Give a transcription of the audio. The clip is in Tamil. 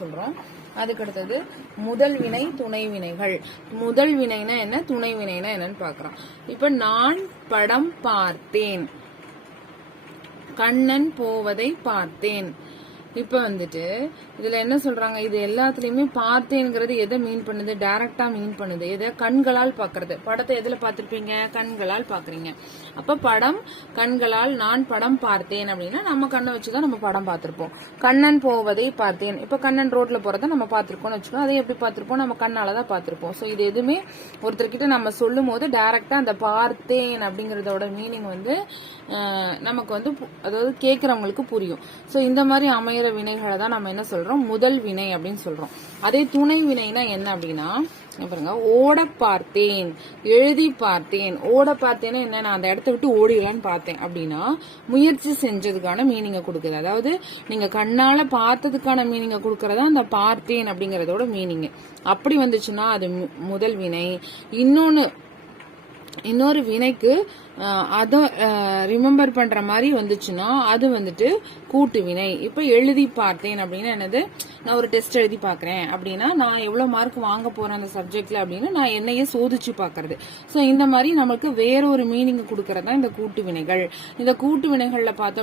சொல்றோம். அதுக்கு அடுத்தது முதல் வினை துணை வினைகள். முதல் வினைனா என்ன, துணை வினைனா என்னன்னு பாக்குறோம். இப்ப நான் படம் பார்த்தேன், கண்ணன் போவதை பார்த்தேன். இப்ப வந்துட்டு இதுல என்ன சொல்றாங்க, இது எல்லாத்துலயுமே பார்த்தேங்கிறது எதை மீன் பண்ணுது, டைரக்டா மீன் பண்ணுது. எதை, கண்களால் பாக்குறது. படத்தை எதுல பாத்திருப்பீங்க, கண்களால் பாக்குறீங்க. அப்ப படம் கண்களால், நான் படம் பார்த்தேன் அப்படின்னா நம்ம கண்ணை வச்சுதான் நம்ம படம் பார்த்திருப்போம். கண்ணன் போவதை பார்த்தேன், இப்ப கண்ணன் ரோட்ல போறதை நம்ம பார்த்திருக்கோம்னு வச்சுக்கோ. அதை எப்படி பார்த்திருப்போம், நம்ம கண்ணாலதான் பார்த்திருப்போம். சோ இது எதுவுமே ஒருத்தர்கிட்ட நம்ம சொல்லும் போது டைரக்டா அந்த பார்த்தேன் அப்படிங்கறதோட மீனிங் வந்து நமக்கு வந்து, அதாவது கேட்கறவங்களுக்கு புரியும். சோ இந்த மாதிரி அமையிற வினைகளை தான் நம்ம என்ன சொல்றோம், முதல் வினை அப்படின்னு சொல்றோம். அதே துணை வினைனா என்ன அப்படின்னா, பாருங்க, ஓட பார்த்தேன், எழுதி பார்த்தேன். ஓட பார்த்தேன்னா என்ன, நான் அந்த இடத்த விட்டு ஓடிடலான்னு பார்த்தேன் அப்படின்னா முயற்சி செஞ்சதுக்கான மீனிங்க கொடுக்குது. அதாவது நீங்க கண்ணால பார்த்ததுக்கான மீனிங்க கொடுக்கறதா அந்த பார்த்தேன் அப்படிங்கறதோட மீனிங். அப்படி வந்துச்சுன்னா அது முதல் வினை. இன்னொரு வினைக்கு அதை ரிமெம்பர் பண்ற மாதிரி வந்துச்சுன்னா அது வந்துட்டு கூட்டு வினை. இப்ப எழுதி பார்த்தேன் அப்படின்னா என்னது, நான் ஒரு டெஸ்ட் எழுதி பாக்குறேன் அப்படின்னா நான் எவ்வளவு மார்க் வாங்க போறேன் அந்த சப்ஜெக்ட்ல அப்படின்னு நான் என்னையே சோதிச்சு பாக்குறது. சோ இந்த மாதிரி நமக்கு வேற ஒரு மீனிங் கொடுக்கறதா இந்த கூட்டு வினைகள். இந்த கூட்டு வினைகள்ல பார்த்தோம்